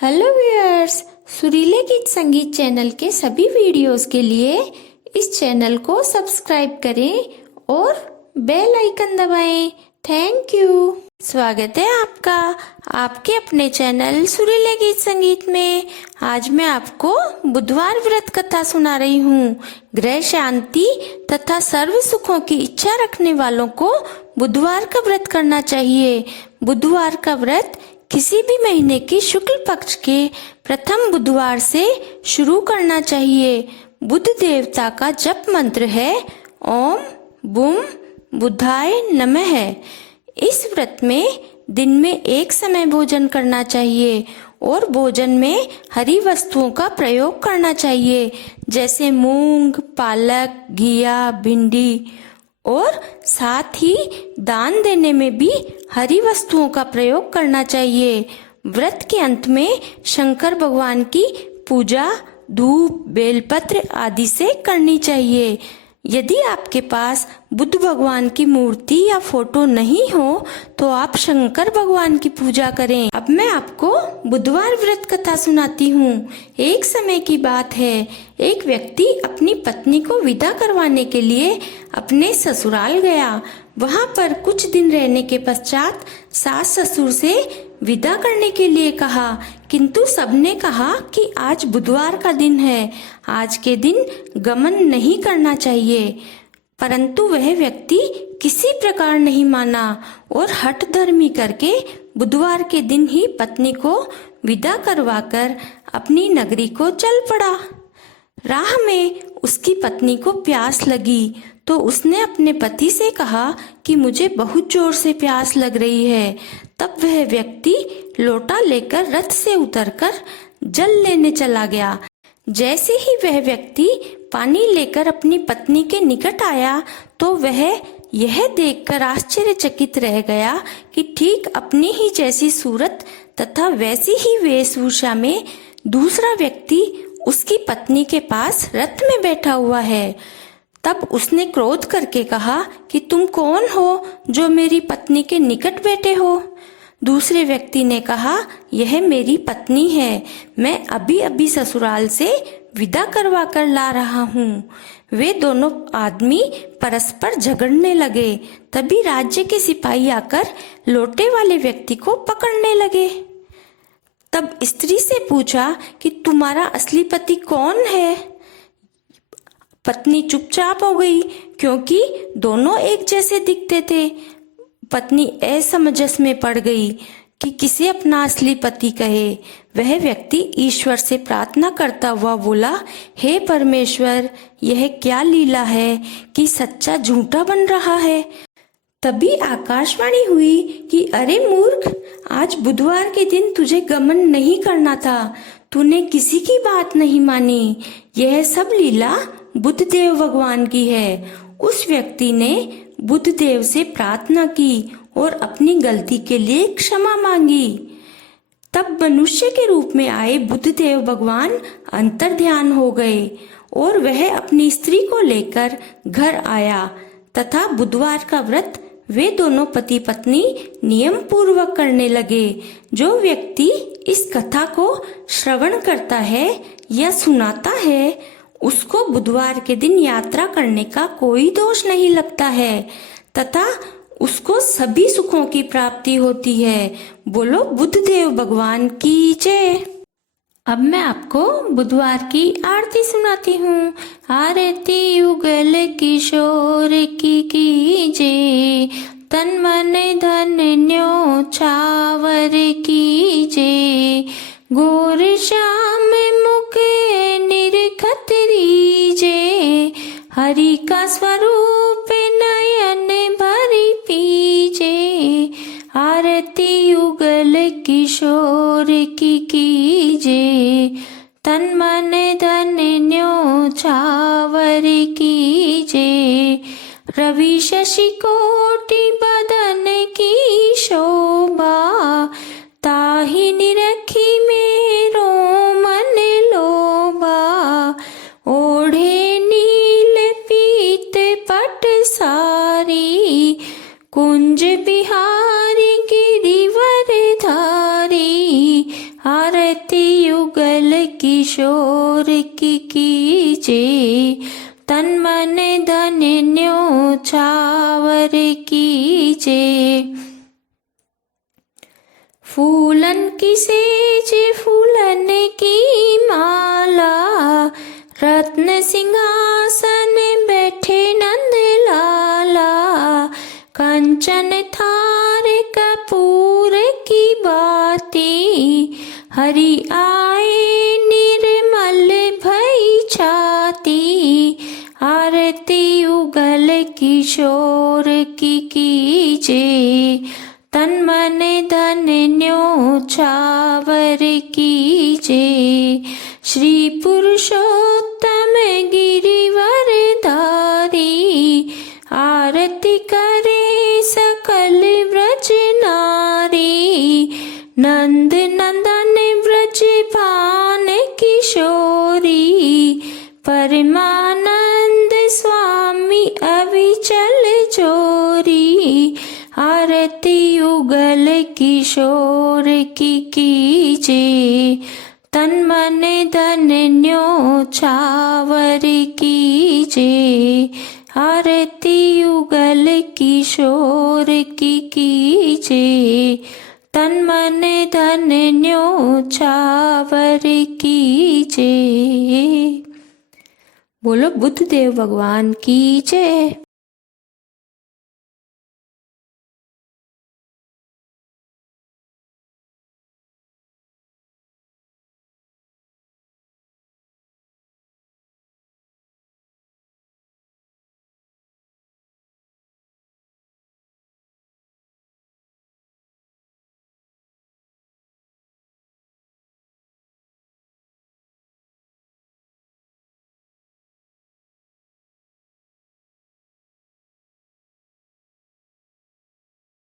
Hello viewers, सुरीले गीत संगीत channel के सभी वीडियोस के लिए इस चैनल को सब्सक्राइब करें और बेल आइकन दबाएं। Thank you. स्वागत है आपका आपके अपने चैनल सुरीले गीत संगीत में। आज मैं आपको बुधवार व्रत कथा सुना रही हूँ। गृह शांति तथा सर्व सुखों की इच्छा रखने वालों को बुधवार का व्रत करना चाहिए। बुधवार का व्रत किसी भी महीने के शुक्ल पक्ष के प्रथम बुधवार से शुरू करना चाहिए। बुध देवता का जप मंत्र है ओम बुम बुधाय नमः। इस व्रत में दिन में एक समय भोजन करना चाहिए और भोजन में हरी वस्तुओं का प्रयोग करना चाहिए, जैसे मूंग, पालक, घिया, भिंडी, और साथ ही दान देने में भी हरी वस्तुओं का प्रयोग करना चाहिए। व्रत के अंत में शंकर भगवान की पूजा धूप, बेलपत्र आदि से करनी चाहिए। यदि आपके पास बुद्ध भगवान की मूर्ति या फोटो नहीं हो तो आप शंकर भगवान की पूजा करें। अब मैं आपको बुधवार व्रत कथा सुनाती हूँ। एक समय की बात है, एक व्यक्ति अपनी पत्नी को विदा करवाने के लिए अपने ससुराल गया। वहाँ पर कुछ दिन रहने के पश्चात सास ससुर से विदा करने के लिए कहा, किंतु सबने कहा कि आज बुधवार का दिन है, आज के दिन गमन नहीं करना चाहिए। परंतु वह व्यक्ति किसी प्रकार नहीं माना और हठधर्मी करके बुधवार के दिन ही पत्नी को विदा करवाकर अपनी नगरी को चल पड़ा। राह में उसकी पत्नी को प्यास लगी तो उसने अपने पति से कहा कि मुझे बहुत जोर से प्यास लग रही है। तब वह व्यक्ति लोटा लेकर रथ से उतरकर जल लेने चला गया। जैसे ही वह व्यक्ति पानी लेकर अपनी पत्नी के निकट आया तो वह यह देखकर आश्चर्यचकित रह गया कि ठीक अपनी ही जैसी सूरत तथा वैसी ही वेशभूषा में दूसरा व्यक्ति उसकी पत्नी के पास रथ में बैठा हुआ है। तब उसने क्रोध करके कहा कि तुम कौन हो जो मेरी पत्नी के निकट बैठे हो? दूसरे व्यक्ति ने कहा, यह मेरी पत्नी है, मैं अभी अभी ससुराल से विदा करवा कर ला रहा हूँ। वे दोनों आदमी परस्पर झगड़ने लगे। तभी राज्य के सिपाही आकर लोटे वाले व्यक्ति को पकड़ने लगे। तब स्त्री से पूछा कि तुम्हारा असली पति कौन है? पत्नी चुपचाप हो गई क्योंकि दोनों एक जैसे दिखते थे। पत्नी असमंजस में पड़ गई कि किसे अपना असली पति कहे। वह व्यक्ति ईश्वर से प्रार्थना करता हुआ बोला, हे परमेश्वर, यह क्या लीला है कि सच्चा झूठा बन रहा है। तभी आकाशवाणी हुई कि अरे मूर्ख, आज बुधवार के दिन तुझे गमन नहीं करना था, तूने किसी की बात नहीं मानी। यह सब लीला बुद्ध देव भगवान की है। उस व्यक्ति ने बुद्ध देव से प्रार्थना की और अपनी गलती के लिए क्षमा मांगी। तब मनुष्य के रूप में आए बुद्ध देव भगवान अंतर्ध्यान हो गए और वह अपनी स्त्री को लेकर घर आया तथा बुधवार का व्रत वे दोनों पति पत्नी नियम पूर्वक करने लगे। जो व्यक्ति इस कथा को श्रवण करता है या सुनाता है उसको बुधवार के दिन यात्रा करने का कोई दोष नहीं लगता है तथा उसको सभी सुखों की प्राप्ति होती है। बोलो बुद्ध देव भगवान की जय। अब मैं आपको बुधवार की आरती सुनाती हूँ। आरती युगल किशोर की कीजे, तन मन धन न्योछावर कीजे, गोर श्याम मुख निरखत रीजे, हरि का स्वरूप नयन भरि पीजे। आरती युगल किशोर की कीजे, तन मन धन न्योछावर कीजे, रवि शशि कोटि बदन की शोभा, ताहि निरखी मेरो मन लोभा, ओढ़े नील पीत पट सारी, कुंज बिहारी गिरिवर धारी। आरती की सेज फूलन की माला, रत्न सिंहासन बैठे नंद लाला, कंचन थार कपूर की बाती, हरि आए निर्मल भई छाती, आरती उगल किशोर की कीजे, तन मन धन न्योछावर कीजे, श्री पुरुषोत्तम गिरिवर धारी, आरती करे सकल व्रज नारी, नंद नंदन व्रज भान किशोरी, परमानंद स्वामी अविचल जोरी, आरती उगल किशोर की कीजे, तन मन धन न्योछावर कीजे, आरती उगल किशोर की कीजे, तन मन धन न्योछावर कीजे। बोलो बुद्धदेव भगवान की जय।